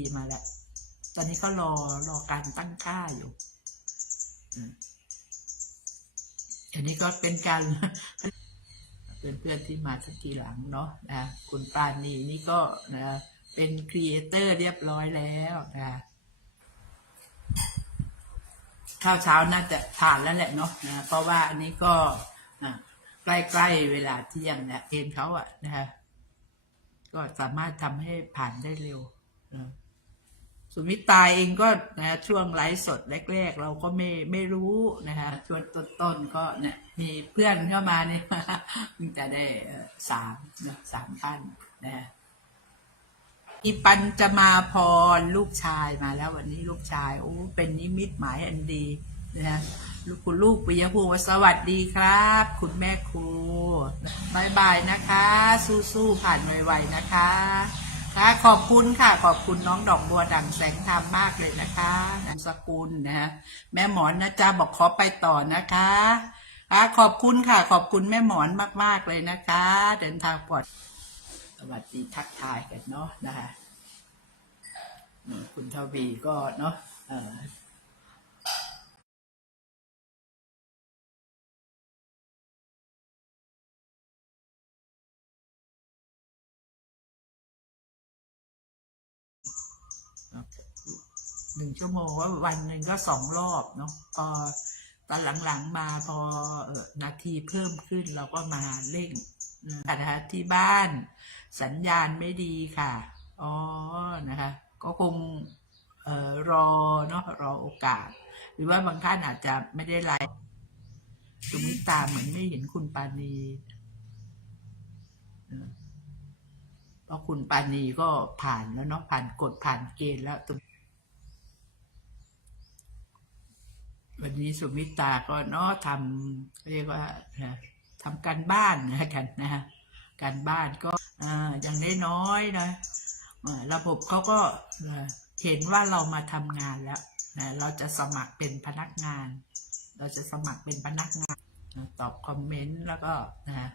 ีมาแล้ว ตอนนี้ก็รอรอการตั้งค่าอยู่อันนี้ก็เป็นการเพื่อนๆที่มาสักทีหลังเนาะนะคุณปาณีนี่ก็นะเป็นครีเอเตอร์เรียบร้อยแล้วนะข้าวเช้าน่าจะทานแล้วแหละเนาะนะเพราะว่าอันนี้ก็อะใกล้ๆเวลาเที่ยงเนี่ยเองเขาอะนะฮะก็สามารถทำให้ผ่านได้เร็วนะ สุมิตาเองก็นะช่วงไลฟ์สดแรก ๆ เราก็ไม่ไม่รู้นะคะช่วงต้นๆก็เนี่ยมีเพื่อนเข้ามาเนี่ยเพิ่งจะได้สามนะสามท่านนะฮะอีปัญจะมาพรลูกชายมาแล้ววันนี้ลูกชายโอ้เป็นนิมิตหมายอันดีนะฮะลูกคุณลูกปิยภูมิสวัสดีครับ คุณแม่ครูบายบายนะคะ สู้ๆผ่านไวๆนะคะ ค่ะขอบคุณค่ะ ขอบคุณน้องดอกบัวดังแสงธรรมมากเลยนะคะนามสกุลนะฮะแม่หมอนนะจ๊ะบอกขอไปต่อนะคะค่ะขอบคุณค่ะ ขอบคุณแม่หมอนมากๆเลยนะคะ เดินทางปลอดสวัสดีทักทายกันเนาะนะคะคุณทวีก็เนาะเออ หนึ่งชั่วโมงว่าวันหนึ่งก็สองรอบเนาะพอตอนหลังๆมาพอเออนาทีเพิ่มขึ้นเราก็มาเร่งนะคะที่บ้านสัญญาณไม่ดีค่ะ อ๋อ นะคะ ก็คงเอ่อรอเนาะรอโอกาส หรือว่าบางท่านอาจจะไม่ได้ไลฟ์สุมิตาเหมือนไม่เห็นคุณปานีเออเพราะคุณปานีก็ผ่านแล้วเนาะผ่านกฎผ่านเกณฑ์แล้วตรง วันนี้สุมิตาก็เนาะทำเรียกว่าทำการบ้านนะกันนะฮะการบ้านก็อ่าอย่างน้อยๆนะระบบเขาก็เห็นว่าเรามาทำงานแล้วนะเราจะสมัครเป็นพนักงาน เราจะสมัครเป็นพนักงานตอบคอมเมนต์แล้วก็นะฮะ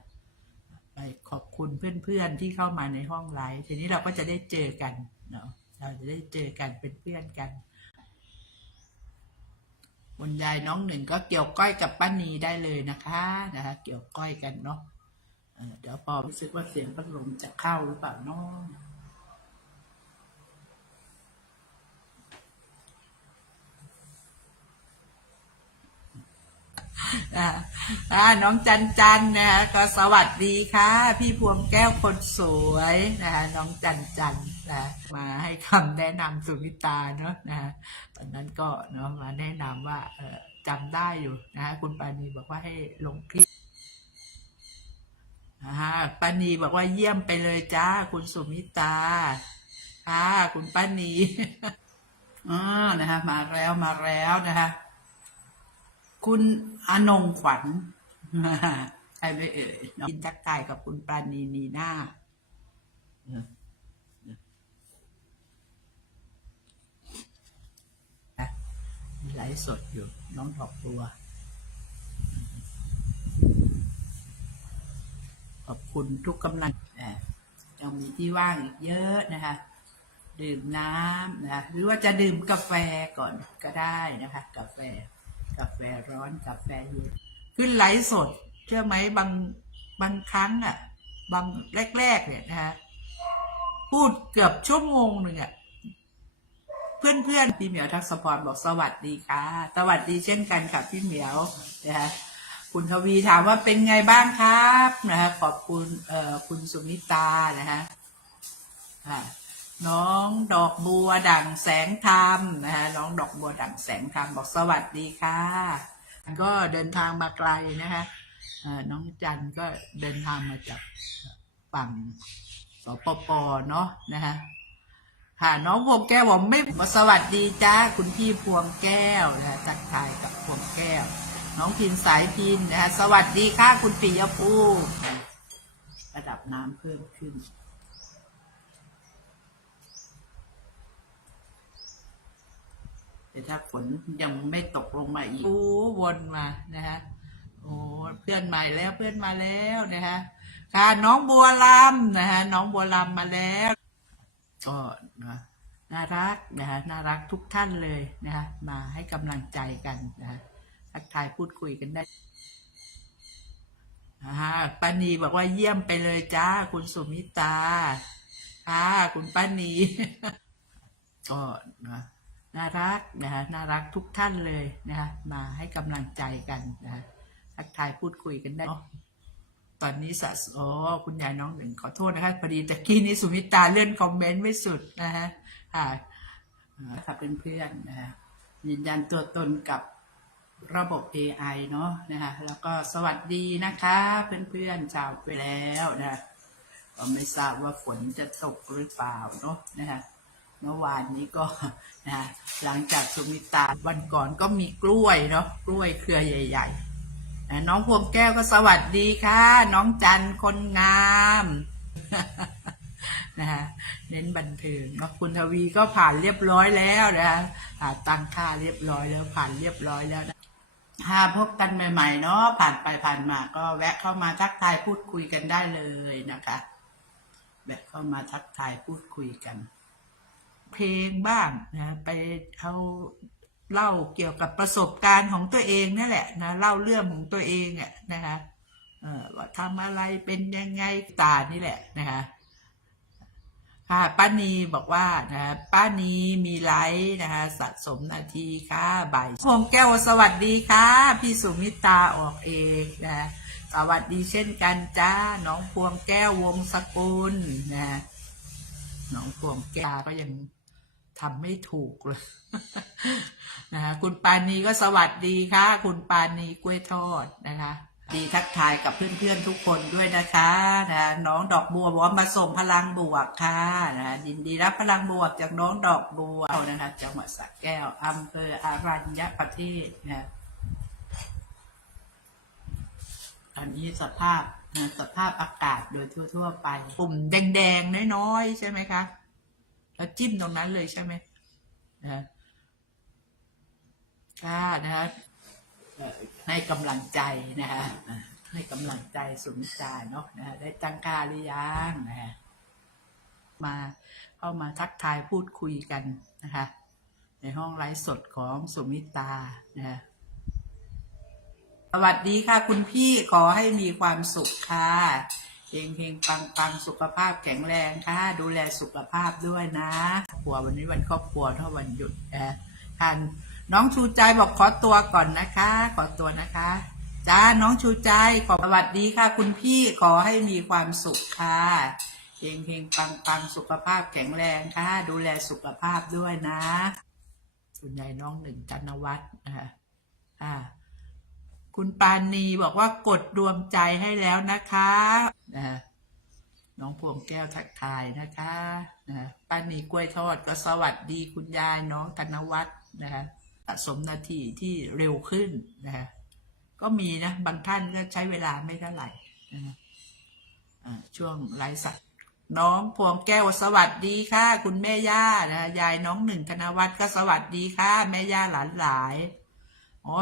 ไปขอบคุณเพื่อนๆที่เข้ามาในห้องไลฟ์ทีนี้เราก็จะได้เจอกันเนาะเราจะได้เจอกันเป็นเพื่อนกัน คุณยายน้องหนึ่งก็เกี่ยวก้อยกับป้านีได้เลยนะคะนะคะ เกี่ยวก้อยกันเนาะเดี๋ยวพอรู้สึกว่าเสียงพัดลมจะเข้าหรือเปล่าเน้อง อ่าน้องจันจันนะคะก็สวัสดีค่ะ พี่พวงแก้วคนสวยนะคะน้องจันจันนะมาให้คำแนะนำสุวิตาเนาะนะตอนนั้นก็เนาะมาแนะนำว่าเออจำได้อยู่นะคะคุณปานีบอกว่าให้ลงคลิปอ่าป้านีบอกว่าเยี่ยมไปเลยจ้า คุณสุมิตาค่ะคุณป้านีอ่านะคะมาแล้วมาแล้วนะคะ คุณอนงขวัญใครไม่เอ่ยน้องกินจักไก่กับคุณปราณีนีหน้าไลฟ์สดอยู่ น้องดอกบัว ขอบคุณทุกกำลังยังมีที่ว่างอีกเยอะนะคะ ดื่มน้ำนะ หรือว่าจะดื่มกาแฟก่อนก็ได้นะคะ กาแฟ กาแฟร้อนกาแฟเย็นขึ้นไลฟ์สดเชื่อไหมบางบางครั้งอะ บางแรก ๆ เนี่ยนะคะพูดเกือบชั่วโมงหนึ่งอะเพื่อนๆพี่เหมียวทักษพรบอกสวัสดีค่ะ สวัสดีเช่นกันค่ะพี่เหมียวนะคะคุณทวีถามว่าเป็นไงบ้างครับนะคะขอบคุณเอ่อคุณสุมิตานะคะอ่า น้องดอกบัวดั่งแสงธรรมนะคะน้องดอกบัวดั่งแสงธรรมบอกสวัสดีค่ะ ก็เดินทางมาไกลนะคะน้องจันก็เดินทางมาจากฝั่งสปปเนาะนะคะค่ะน้องพวงแก้วบอกไม่สวัสดีจ้าคุณพี่พวงแก้วนะคะทักทายกับพวงแก้ว น้องพินสายพินนะคะสวัสดีค่ะคุณปิยภูมิระดับน้ำเพิ่มขึ้น แต่ถ้าฝนยังไม่ตกลงมาอีก โอ้วนมานะฮะโอ้เพื่อนใหม่แล้วเพื่อนมาแล้วนะฮะค่ะน้องบัวลำนะฮะน้องบัวลำมาแล้วก็นะน่ารักนะคะน่ารักทุกท่านเลยนะคะมาให้กำลังใจกันนะคะทักทายพูดคุยกันได้อ่าป้านีบอกว่าเยี่ยมไปเลยจ้า คุณสุมิตาค่ะคุณป้านีก็นะ น่ารักนะคะน่ารักทุกท่านเลยนะคะมาให้กำลังใจกันนะคะทักทายพูดคุยกันได้เนาะตอนนี้สะสอ๋อคุณยายน้องหนึ่งขอโทษนะคะพอดีตะกี้นี้สุมิตาเลื่อนคอมเมนต์ไม่สุดนะฮะค่ะอ่าค่ะเพื่อนๆนะคะยืนยันตัวตนกับระบบ AI เนาะนะคะแล้วก็สวัสดีนะคะ เพื่อนๆชาวไปแล้วนะคะก็ไม่ทราบว่าฝนจะตกหรือเปล่าเนาะนะคะ เมื่อวานนี้ก็นะหลังจากสุมิตาวันก่อนก็มีกล้วยเนาะกล้วยเครือใหญ่ๆนะน้องพวงแก้วก็สวัสดีค่ะ น้องจันคนงามนะฮะเน้นบันเทิงเนาะคุณทวีก็ผ่านเรียบร้อยแล้วนะอ่าตั้งค่าเรียบร้อยแล้วผ่านเรียบร้อยแล้วนะถ้าพบกันใหม่ๆเนาะผ่านไปผ่านมาก็แวะเข้ามาทักทายพูดคุยกันได้เลยนะคะ แวะเข้ามาทักทายพูดคุยกัน เพลงบ้างนะไปเอาเล่าเกี่ยวกับประสบการณ์ของตัวเองนั่นแหละนะเล่าเรื่องของตัวเองอะนะคะเออว่าทำอะไรเป็นยังไงตานี่แหละนะคะค่ะป้านีบอกว่านะป้านีมีไลฟ์นะคะสะสมนาทีค่ะบ่ายพวงแก้วสวัสดีค่ะ พี่สุมิตาออกเองนะสวัสดีเช่นกันจ้าน้องพวงแก้ววงสกุลนะน้องพวงแก้วก็ยัง ทำไม่ถูกเลยนะคะคุณปานีก็สวัสดีค่ะ คุณปานีกล้วยทอดนะคะ ดีทักทายกับเพื่อนๆทุกคนด้วยนะคะนะน้องดอกบัวบอกว่ามาส่งพลังบวกค่ะนะยินดีรับพลังบวกจากน้องดอกบัวนะคะจังหวัดสระแก้วอำเภออารัญญประเทศนะตอนนี้สภาพนะสภาพอากาศโดยทั่ว ๆ ไป ปุ่มแดงๆน้อยๆใช่ไหมคะ แล้วจิ้มตรงนั้นเลยใช่ไหมนะค่ะนะคะให้กำลังใจนะคะให้กำลังใจสุมิตาเนาะนะคะได้ตั้งค่าหรือยังนะคะมาเข้ามาทักทายพูดคุยกันนะคะ ในห้องไลฟ์สดของสุมิตานะคะสวัสดีค่ะคุณพี่ขอให้มีความสุขค่ะ เฮงเฮงปังปังสุขภาพแข็งแรงค่ะ ดูแลสุขภาพด้วยนะครอบัววันนี้วันครอบครัวเท่าวันหยุดนะทานน้องชูใจบอกขอตัวก่อนนะคะ ขอตัวนะคะ จ้าน้องชูใจขอสวัสดีค่ะ คุณพี่ขอให้มีความสุขค่ะเฮงเฮงปังปังสุขภาพแข็งแรงค่ะ ดูแลสุขภาพด้วยนะคุณยายน้องหนึ่งจันวัฒน์นะคะอ่า คุณปานีบอกว่ากดรวมใจให้แล้วนะคะนะน้องพวงแก้วทักทายนะคะนะปานีกล้วยทอดก็สวัสดีคุณยายน้องธนวัฒน์นะคะสะสมนาทีที่เร็วขึ้นนะฮะก็มีนะบางท่านก็ใช้เวลาไม่เท่าไหร่นะะช่วงไลฟ์สัตว์น้องพวงแก้วสวัสดีค่ะ คุณแม่ย่านะะยายน้องหนึ่งธนวัฒน์ก็สวัสดีค่ะ แม่ย่าหลานหลาย อ๋อ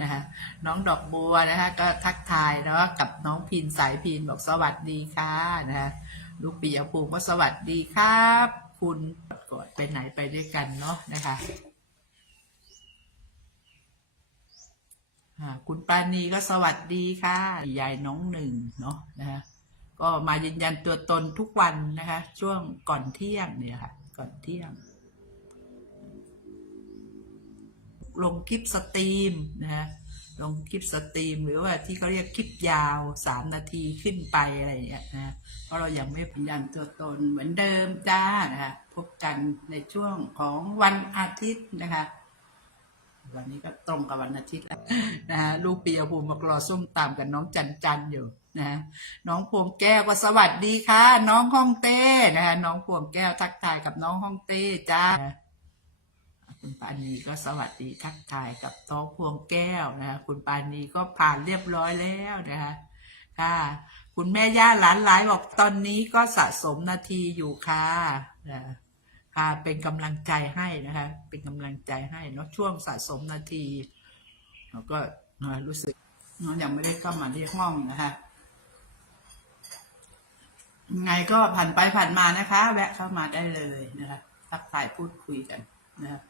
นะฮะน้องดอกบัวนะฮะก็ทักทายเนาะกับน้องพินสายพินบอกสวัสดีค่ะนะฮะลูกปียภูมิก็สวัสดีครับ คุณกอดไปไหนไปด้วยกันเนาะนะคะคุณปานีก็สวัสดีค่ะยายน้องหนึ่งเนาะนะฮะก็มายืนยันตัวตนทุกวันนะคะ ช่วงก่อนเที่ยงเนี่ยค่ะ ก่อนเที่ยง ลงคลิปสตรีมนะฮะลงคลิปสตรีมหรือว่าที่เขาเรียกคลิปยาวสามนาทีขึ้นไปอะไรอย่างเงี้ยนะเพราะเรายังไม่พยันตัวตนเหมือนเดิมจ้านะคะพบกันในช่วงของวันอาทิตย์นะคะ วันนี้ก็ตรงกับวันอาทิตย์แล้วนะฮะลูกปียภูมิบอกรอส้มตามกับน้องจันจันอยู่นะฮะน้องพวงแก้วก็สวัสดีค่ะ น้องห้องเต้นะฮะน้องพวงแก้วทักทายกับน้องห้องเต้จ้า คุณปานีก็สวัสดีทักทายกับน้องพวงแก้วนะคะคุณปานีก็ผ่านเรียบร้อยแล้วนะคะค่ะ คุณแม่ย่าหลานหลายบอกตอนนี้ก็สะสมนาทีอยู่ค่ะนะค่ะเป็นกำลังใจให้นะคะ เป็นกำลังใจให้เนาะช่วงสะสมนาทีเราก็รู้สึกเรายังไม่ได้เข้ามาที่ห้องนะคะยังไงก็ผ่านไปผ่านมานะคะ แวะเข้ามาได้เลยนะคะทักทายพูดคุยกันนะ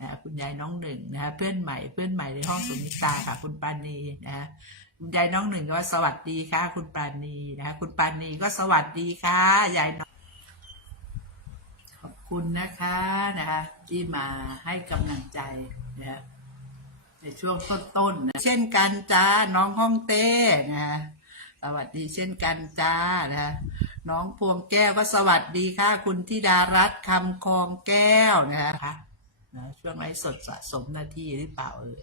นะคุณยายน้องหนึ่งนะเพื่อนใหม่เพื่อนใหม่ในห้องสุนิตาค่ะ คุณปานีนะคุณยายน้องหนึ่งก็สวัสดีค่ะ คุณปานีนะคะคุณปานีก็สวัสดีค่ะยายน้องขอบคุณนะคะนะคะที่มาให้กำลังใจนะคะในช่วงต้นๆนะเช่นกันจ้าน้องห้องเต้นะคะสวัสดีเช่นกันจ้านะคะน้องพวงแก้วก็สวัสดีค่ะ คุณธิดารัตน์คำคองแก้วนะคะ นะช่วงไลฟ์สดสะสมนาทีหรือเปล่าเอ่ย